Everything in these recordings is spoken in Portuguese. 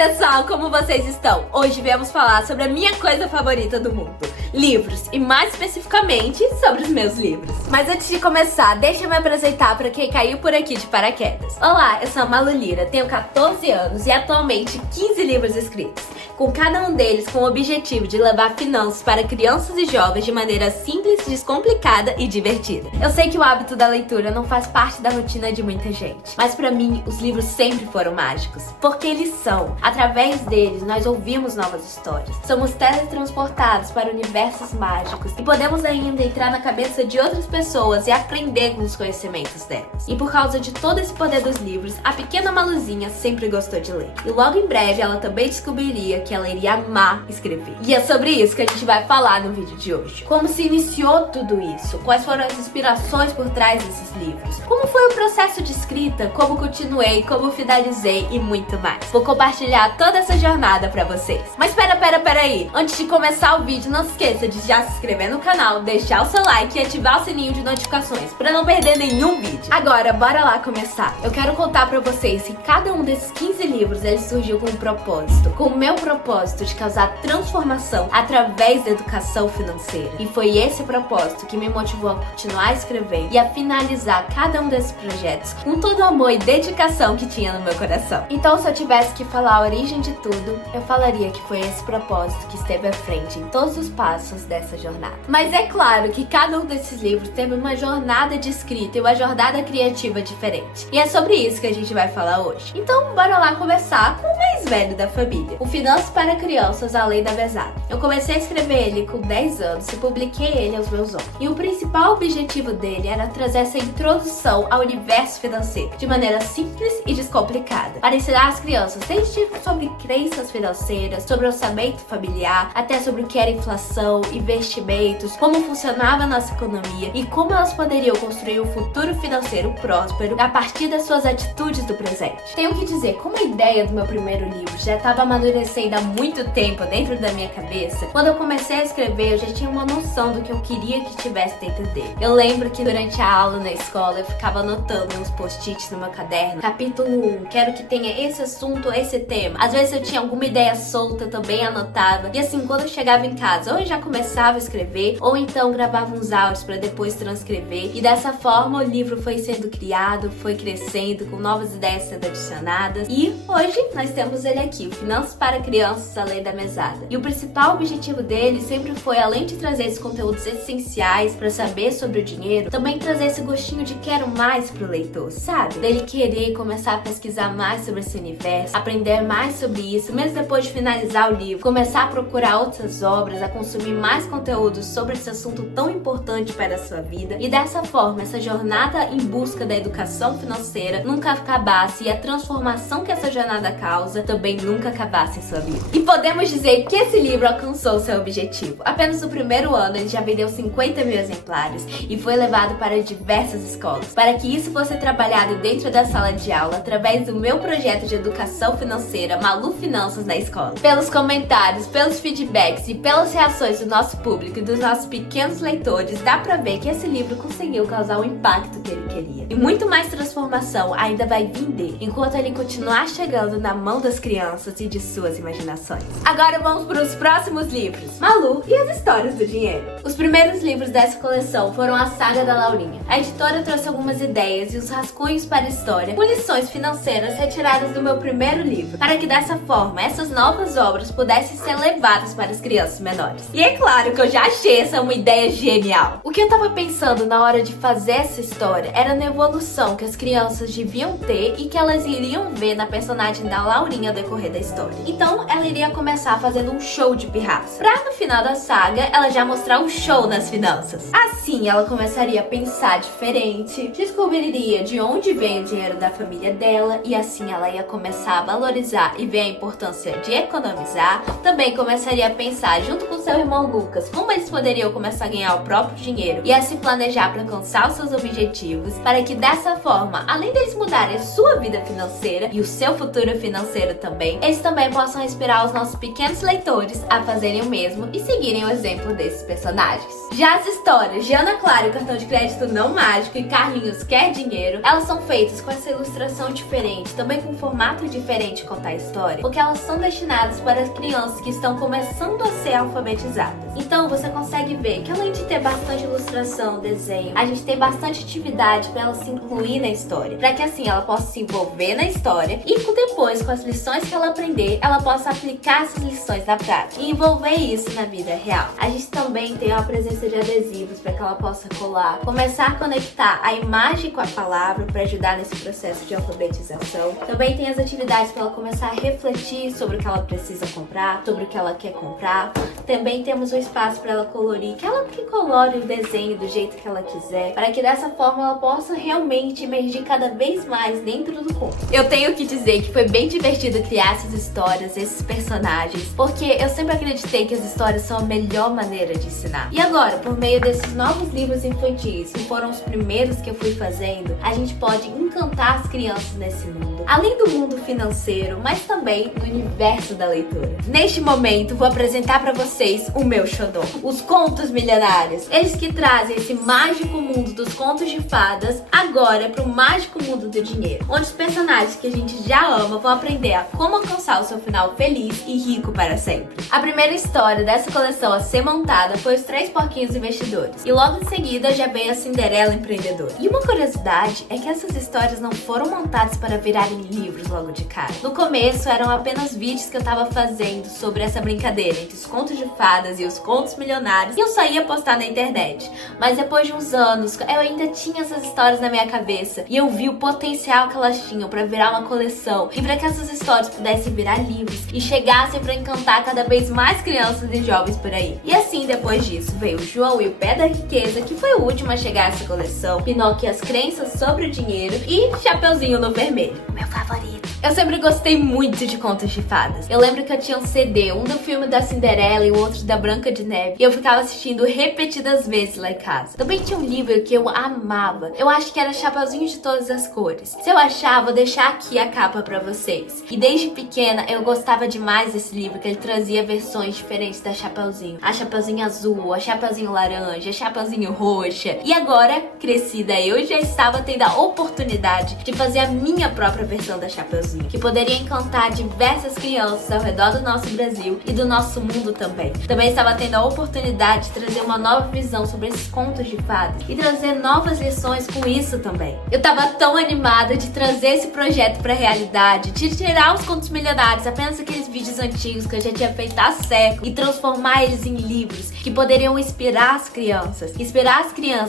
pessoal, como vocês estão? Hoje viemos falar sobre a minha coisa favorita do mundo, livros, e mais especificamente sobre os meus livros. Mas antes de começar, deixa eu me apresentar para quem caiu por aqui de paraquedas. Olá, eu sou a Malu Lira, tenho 14 anos e atualmente 15 livros escritos, com cada um deles com o objetivo de levar finanças para crianças e jovens de maneira simples, descomplicada e divertida. Eu sei que o hábito da leitura não faz parte da rotina de muita gente, mas para mim os livros sempre foram mágicos, porque eles são. Através deles nós ouvimos novas histórias, somos teletransportados para universos mágicos e podemos ainda entrar na cabeça de outras pessoas e aprender com os conhecimentos delas. E por causa de todo esse poder dos livros, a pequena Maluzinha sempre gostou de ler. E logo em breve ela também descobriria que ela iria amar escrever. E é sobre isso que a gente vai falar no vídeo de hoje. Como se iniciou tudo isso? Quais foram as inspirações por trás desses livros? Como foi o processo de escrita? Como continuei? Como finalizei? E muito mais. Vou compartilhar toda essa jornada pra vocês. Mas pera aí. Antes de começar o vídeo, não se esqueça de já se inscrever no canal, deixar o seu like e ativar o sininho de notificações pra não perder nenhum vídeo. Agora, bora lá começar. Eu quero contar pra vocês que cada um desses 15 livros ele surgiu com um propósito. Com o meu propósito de causar transformação através da educação financeira. E foi esse propósito que me motivou a continuar a escrever e a finalizar cada um desses projetos com todo o amor e dedicação que tinha no meu coração. Então, se eu tivesse que falar a origem de tudo, eu falaria que foi esse propósito que esteve à frente em todos os passos dessa jornada. Mas é claro que cada um desses livros teve uma jornada de escrita e uma jornada criativa diferente. E é sobre isso que a gente vai falar hoje. Então, bora lá começar com o mais velho da família, o Finanças para Crianças, a Lei da Mesada. Eu comecei a escrever ele com 10 anos e publiquei ele aos meus 11. E o principal objetivo dele era trazer essa introdução ao universo financeiro, de maneira simples e descomplicada, para ensinar as crianças desde sobre crenças financeiras, sobre orçamento familiar, até sobre o que era inflação, investimentos, como funcionava a nossa economia e como elas poderiam construir um futuro financeiro próspero a partir das suas atitudes do presente. Tenho que dizer, como a ideia do meu primeiro livro já estava amadurecendo há muito tempo dentro da minha cabeça, quando eu comecei a escrever eu já tinha uma noção do que eu queria que tivesse dentro dele. Eu lembro que durante a aula na escola eu ficava anotando uns post-its no meu caderno, capítulo 1, quero que tenha esse assunto, esse tema. Às vezes eu tinha alguma ideia solta, também anotava. E assim, quando eu chegava em casa, ou eu já começava a escrever, ou então gravava uns áudios para depois transcrever. E dessa forma o livro foi sendo criado, foi crescendo, com novas ideias sendo adicionadas. E hoje nós temos ele aqui, o Finanças para Crianças, a Lei da Mesada. E o principal objetivo dele sempre foi, além de trazer esses conteúdos essenciais para saber sobre o dinheiro, também trazer esse gostinho de quero mais pro leitor, sabe? Dele querer começar a pesquisar mais sobre esse universo, aprender mais sobre isso, mesmo depois de finalizar o livro, começar a procurar outras obras, a consumir mais conteúdos sobre esse assunto tão importante para a sua vida. E dessa forma, essa jornada em busca da educação financeira nunca acabasse e a transformação que essa jornada causa também nunca acabasse em sua vida. E podemos dizer que esse livro alcançou seu objetivo. Apenas no primeiro ano ele já vendeu 50 mil exemplares e foi levado para diversas escolas, para que isso fosse trabalhado dentro da sala de aula através do meu projeto de educação financeira Malu Finanças na escola. Pelos comentários, pelos feedbacks e pelas reações do nosso público e dos nossos pequenos leitores, dá pra ver que esse livro conseguiu causar o impacto que ele queria. E muito mais transformação ainda vai vir dele, enquanto ele continuar chegando na mão das crianças e de suas imaginações. Agora vamos para os próximos livros, Malu e as Histórias do Dinheiro. Os primeiros livros dessa coleção foram a Saga da Laurinha. A editora trouxe algumas ideias e os rascunhos para a história, com lições financeiras retiradas do meu primeiro livro, para que dessa forma essas novas obras pudessem ser levadas para as crianças menores. E é claro que eu já achei essa uma ideia genial. O que eu tava pensando na hora de fazer essa história era na evolução que as crianças deviam ter e que elas iriam ver na personagem da Laurinha ao decorrer da história. Então ela iria começar fazendo um show de pirraça, pra no final da saga ela já mostrar um show nas finanças. Assim ela começaria a pensar diferente, descobriria de onde vem o dinheiro da família dela e assim ela ia começar a valorizar e ver a importância de economizar. Também começaria a pensar junto com seu irmão Lucas como eles poderiam começar a ganhar o próprio dinheiro e a se planejar para alcançar os seus objetivos, para que dessa forma, além deles mudarem a sua vida financeira e o seu futuro financeiro também, eles também possam inspirar os nossos pequenos leitores a fazerem o mesmo e seguirem o exemplo desses personagens. Já as histórias de Ana Clara e o Cartão de Crédito Não Mágico e Carlinhos Quer Dinheiro, elas são feitas com essa ilustração diferente, também com um formato diferente de contar a história, porque elas são destinadas para as crianças que estão começando a ser alfabetizadas. Então você consegue ver que além de ter bastante ilustração, desenho, a gente tem bastante atividade para ela se incluir na história, para que assim ela possa se envolver na história e depois, com as lições que ela aprender, ela possa aplicar essas lições na prática e envolver isso na vida real. A gente também tem a presença de adesivos para que ela possa colar, começar a conectar a imagem com a palavra para ajudar nesse processo de alfabetização. Também tem as atividades para ela começar a refletir sobre o que ela precisa comprar, sobre o que ela quer comprar. Também temos um espaço para ela colorir, que colore o desenho do jeito que ela quiser, para que dessa forma ela possa realmente emergir cada vez mais dentro do conto. Eu tenho que dizer que foi bem divertido criar essas histórias, esses personagens, porque eu sempre acreditei que as histórias são a melhor maneira de ensinar. E agora, por meio desses novos livros infantis, que foram os primeiros que eu fui fazendo, a gente pode encantar as crianças nesse mundo, além do mundo financeiro, mas também no universo da leitura. Neste momento, vou apresentar para vocês o meu xodó, os Contos Milionários. Eles que trazem esse mágico mundo dos contos de fadas agora para o mágico mundo do dinheiro, onde os personagens que a gente já ama vão aprender a como alcançar o seu final feliz e rico para sempre. A primeira história dessa coleção a ser montada foi Os Três Porquinhos Investidores, e logo em seguida já veio a Cinderela Empreendedora. E uma curiosidade é que essas histórias não foram montadas para virarem livros logo de cara. No começo eram apenas vídeos que eu tava fazendo sobre essa brincadeira entre os contos de fadas e os contos milionários, e eu só ia postar na internet. Mas depois de uns anos, eu ainda tinha essas histórias na minha cabeça e eu vi o potencial que elas tinham para virar uma coleção e para que essas histórias pudessem virar livros e chegassem para encantar cada vez mais crianças e jovens por aí. E assim, depois disso, veio o João e o Pé da Riqueza, que foi o último a chegar a essa coleção, Pinóquio e as Crenças sobre o Dinheiro e Chapeuzinho no Vermelho, meu favorito. Eu sempre gostei muito de contos de fadas. Eu lembro que eu tinha um CD, um do filme da Cinderela e o outro da Branca de Neve, e eu ficava assistindo repetidas vezes lá em casa. Também tinha um livro que eu amava. Eu acho que era Chapeuzinho de Todas as Cores. Se eu achar, vou deixar aqui a capa pra vocês. E desde pequena eu gostava demais desse livro, que ele trazia versões diferentes da Chapeuzinho. A Chapeuzinho azul, a Chapeuzinho laranja, a Chapeuzinho roxa. E agora, crescida, eu já estava tendo a oportunidade de fazer a minha própria versão da Chapeuzinho, que poderia encantar diversas crianças ao redor do nosso Brasil e do nosso mundo também. Também estava tendo a oportunidade de trazer uma nova visão sobre esses contos de fadas e trazer novas lições com isso também. Eu tava tão animada de trazer esse projeto pra realidade, de tirar os contos milionários, apenas aqueles vídeos antigos que eu já tinha feito há séculos, e transformar eles em livros que poderiam inspirar as crianças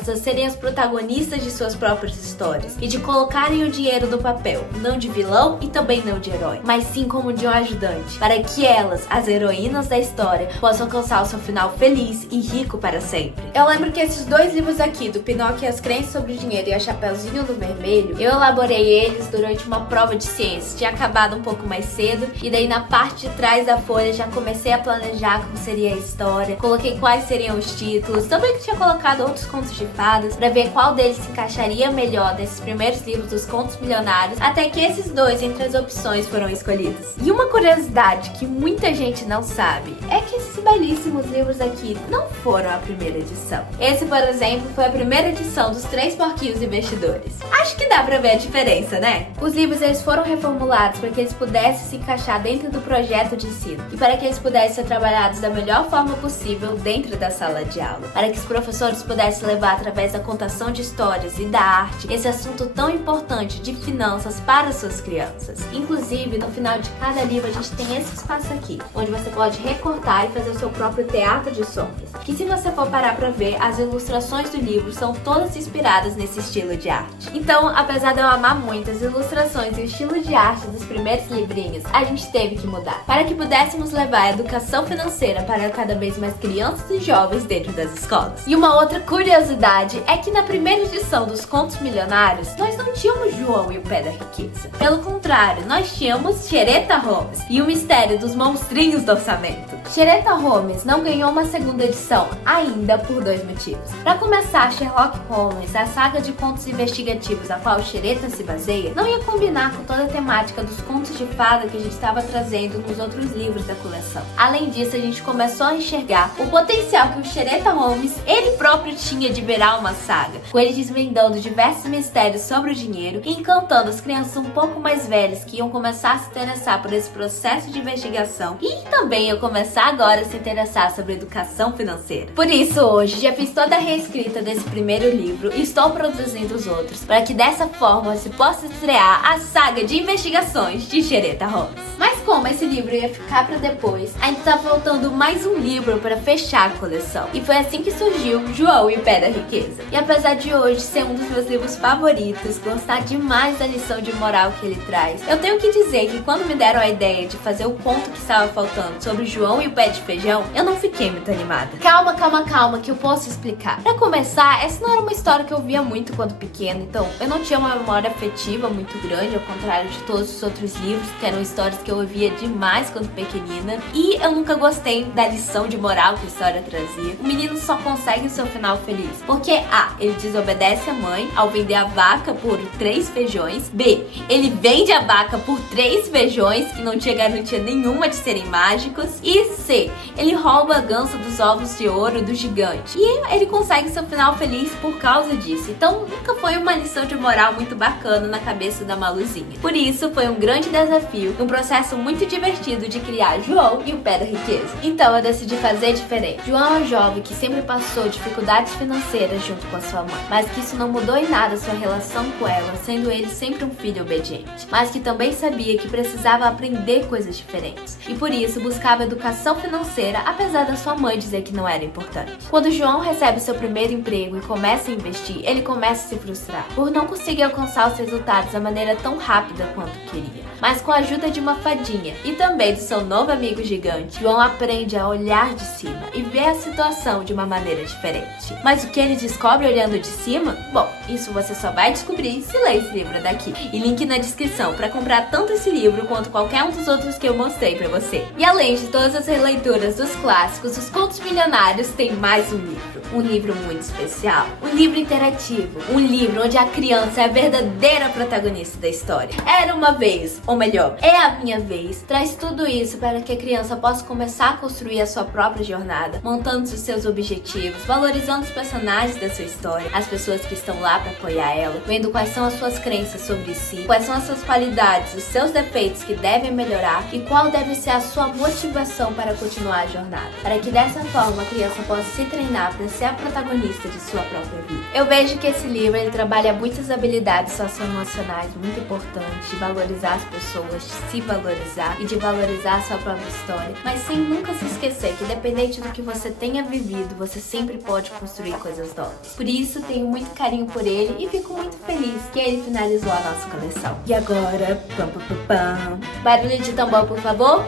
a serem as protagonistas de suas próprias histórias e de colocarem o dinheiro no papel, não de vilão e também não de herói, mas sim como de um ajudante, para que elas, as heroínas da história, possam alcançar o seu final feliz e rico para sempre. Eu lembro que esses dois livros aqui, do Pinóquio e as Crenças sobre o Dinheiro e a Chapeuzinho no Vermelho, eu elaborei eles durante uma prova de ciências. Tinha acabado um pouco mais cedo, e daí na parte de trás da folha já comecei a planejar como seria a história, coloquei quais seriam os títulos, também que tinha colocado outros contos de fadas para ver qual deles se encaixaria melhor nesses primeiros livros dos contos milionários, até que esses dois entre as opções foram escolhidos. E uma curiosidade que muita gente não sabe é que esses belíssimos livros aqui não foram a primeira edição. Esse, por exemplo, foi a primeira edição dos Três Porquinhos Investidores. Acho que dá pra ver a diferença, né? Os livros eles foram reformulados para que eles pudessem se encaixar dentro do projeto de ensino e para que eles pudessem ser trabalhados da melhor forma possível dentro da sala de aula, para que os professores pudessem levar através da contação de histórias e da arte esse assunto tão importante de finanças para suas crianças. Inclusive, no final de cada livro a gente tem esse espaço aqui, onde você pode recortar e fazer o seu próprio teatro de sombras, que se você for parar pra ver, as ilustrações do livro são todas inspiradas nesse estilo de arte. Então, apesar de eu amar muito as ilustrações e o estilo de arte dos primeiros livrinhos, a gente teve que mudar, para que pudéssemos levar a educação financeira para cada vez mais crianças e jovens dentro das escolas. E uma outra curiosidade é que na primeira edição dos Contos Milionários, nós não tínhamos João e o Pé da Riqueza. Pelo contrário, nós tínhamos Xereta Holmes e o Mistério dos Monstrinhos do Orçamento. Sherlock Holmes não ganhou uma segunda edição ainda por 2 motivos. Para começar, Sherlock Holmes, a saga de contos investigativos a qual Sherlock se baseia, não ia combinar com toda a temática dos contos de fada que a gente estava trazendo nos outros livros da coleção. Além disso, a gente começou a enxergar o potencial que o Sherlock Holmes ele próprio tinha de virar uma saga, com ele desvendando diversos mistérios sobre o dinheiro e encantando as crianças um pouco mais velhas que iam começar a se interessar por esse processo de investigação e também iam começar agora a se interessar sobre educação financeira. Por isso, hoje já fiz toda a reescrita desse primeiro livro e estou produzindo os outros, para que dessa forma se possa estrear a saga de investigações de Sherlock Holmes. Mas como esse livro ia ficar para depois, ainda tá faltando mais um livro para fechar a coleção. E foi assim que surgiu João e o Pé da Riqueza. E apesar de hoje ser um dos meus livros favoritos, gostar demais da lição de moral que ele traz, eu tenho que dizer que quando me deram a ideia de fazer o conto que estava faltando sobre João e o Pé de Feijão, eu não fiquei muito animada. Calma, que eu posso explicar. Para começar, essa não era uma história que eu via muito quando pequena, então eu não tinha uma memória afetiva muito grande, ao contrário de todos os outros livros, que eram histórias que eu ouvia demais quando pequenina, e eu nunca gostei da lição de moral que a história trazia. O menino só consegue o seu final feliz porque A, ele desobedece a mãe ao vender a vaca por 3 feijões, B, ele vende a vaca por 3 feijões que não tinha garantia nenhuma de serem mágicos, e C, ele rouba a ganso dos ovos de ouro do gigante e ele consegue seu final feliz por causa disso. Então nunca foi uma lição de moral muito bacana na cabeça da Maluzinha. Por isso foi um grande desafio, um processo muito divertido de criar João e o Pé da Riqueza. Então eu decidi fazer diferente. João é um jovem que sempre passou dificuldades financeiras junto com a sua mãe, mas que isso não mudou em nada sua relação com ela, sendo ele sempre um filho obediente, mas que também sabia que precisava aprender coisas diferentes e por isso buscava educação financeira, apesar da sua mãe dizer que não era importante. Quando João recebe seu primeiro emprego e começa a investir, ele começa a se frustrar por não conseguir alcançar os resultados da maneira tão rápida quanto queria. Mas com a ajuda de uma fadinha e também do seu novo amigo gigante, João aprende a olhar de cima e ver a situação de uma maneira diferente. Mas o que ele descobre olhando de cima? Bom, isso você só vai descobrir se ler esse livro daqui. E link na descrição para comprar tanto esse livro quanto qualquer um dos outros que eu mostrei pra você. E além de todas as releituras dos clássicos, os Contos Milionários tem mais um livro. Um livro muito especial. Um livro interativo. Um livro onde a criança é a verdadeira protagonista da história. Era uma vez, ou melhor, é a minha vez. Traz tudo isso para que a criança possa começar a construir a sua própria jornada, montando os seus objetivos, valorizando os personagens da sua história, as pessoas que estão lá para apoiar ela, vendo quais são as suas crenças sobre si, quais são as suas qualidades, os seus defeitos que devem melhorar e qual deve ser a sua motivação para continuar a jornada, para que dessa forma a criança possa se treinar para ser a protagonista de sua própria vida. Eu vejo que esse livro ele trabalha muitas habilidades socioemocionais muito importantes, de valorizar as pessoas, de se valorizar e de valorizar a sua própria história, mas sem nunca se esquecer que independente do que você tenha vivido, você sempre pode construir coisas novas. Por isso, tenho muito carinho por ele e fico muito feliz que ele finalizou a nossa coleção. E agora, pam, pam, pam, pam. Barulho de tambor, por favor.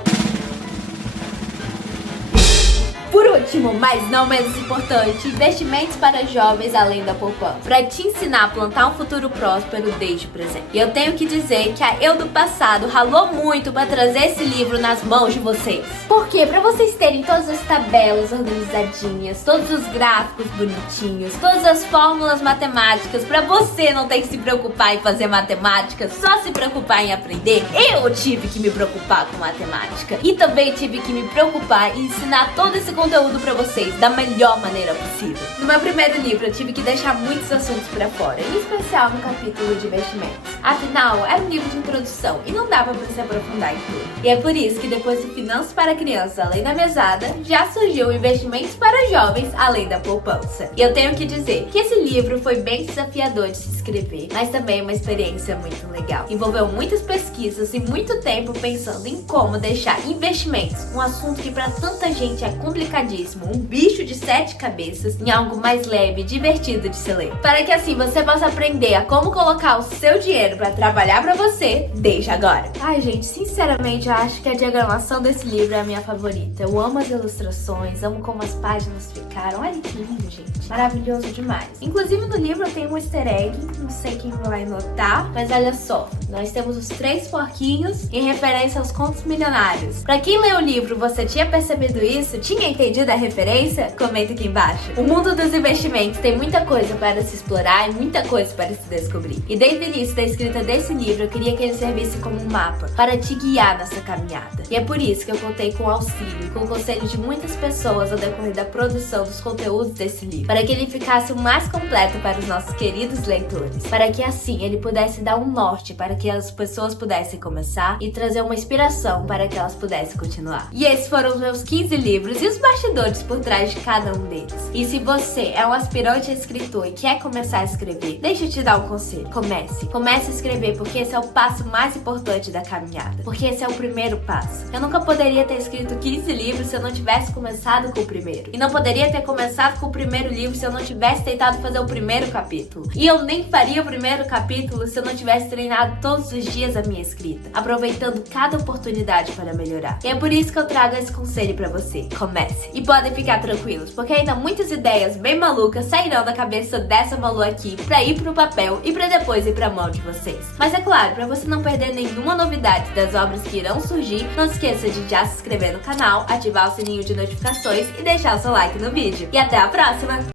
Por último, mas não menos importante, investimentos para jovens além da poupança, para te ensinar a plantar um futuro próspero desde o presente. E eu tenho que dizer que a eu do passado ralou muito para trazer esse livro nas mãos de vocês. Porque para vocês terem todas as tabelas organizadinhas, todos os gráficos bonitinhos, todas as fórmulas matemáticas, para você não ter que se preocupar em fazer matemática, só se preocupar em aprender, eu tive que me preocupar com matemática. E também tive que me preocupar em ensinar todo esse conteúdo pra vocês da melhor maneira possível. No meu primeiro livro eu tive que deixar muitos assuntos pra fora, em especial no capítulo de investimentos. Afinal, era um livro de introdução e não dava pra se aprofundar em tudo. E é por isso que depois do Finanças para Crianças Além da Mesada, já surgiu Investimentos para Jovens Além da Poupança. E eu tenho que dizer que esse livro foi bem desafiador de se escrever, mas também uma experiência muito legal. Envolveu muitas pesquisas e muito tempo pensando em como deixar investimentos, um assunto que pra tanta gente é complicado complicadíssimo, um bicho de 7 cabeças, em algo mais leve e divertido de se ler. Para que assim você possa aprender a como colocar o seu dinheiro para trabalhar para você desde agora. Ai, gente, sinceramente, eu acho que a diagramação desse livro é a minha favorita. Eu amo as ilustrações, amo como as páginas ficaram. Olha que lindo, gente. Maravilhoso demais. Inclusive no livro tem um easter egg, não sei quem vai notar, mas olha só. Nós temos os 3 porquinhos em referência aos contos milionários. Pra quem leu o livro, você tinha percebido isso? Tinha entendido a referência? Comenta aqui embaixo. O mundo dos investimentos tem muita coisa para se explorar e muita coisa para se descobrir. E desde o início da escrita desse livro, eu queria que ele servisse como um mapa para te guiar nessa caminhada. E é por isso que eu contei com o auxílio, com o conselho de muitas pessoas ao decorrer da produção dos conteúdos desse livro, para que ele ficasse o mais completo para os nossos queridos leitores, para que assim ele pudesse dar um norte para que as pessoas pudessem começar e trazer uma inspiração para que elas pudessem continuar. E esses foram os meus 15 livros e os bastidores por trás de cada um deles. E se você é um aspirante a escritor e quer começar a escrever, deixa eu te dar um conselho. Comece a escrever, porque esse é o passo mais importante da caminhada. Porque esse é o primeiro passo. Eu nunca poderia ter escrito 15 livros se eu não tivesse começado com o primeiro. E não poderia ter começado com o primeiro livro se eu não tivesse tentado fazer o primeiro capítulo. E eu nem faria o primeiro capítulo se eu não tivesse treinado todos os dias a minha escrita, aproveitando cada oportunidade para melhorar. E é por isso que eu trago esse conselho pra você. Comece. E podem ficar tranquilos, porque ainda muitas ideias bem malucas sairão da cabeça dessa Malu aqui pra ir pro papel e pra depois ir pra mão de vocês. Mas é claro, pra você não perder nenhuma novidade das obras que irão surgir, não se esqueça de já se inscrever no canal, ativar o sininho de notificações e deixar o seu like no vídeo. E até a próxima!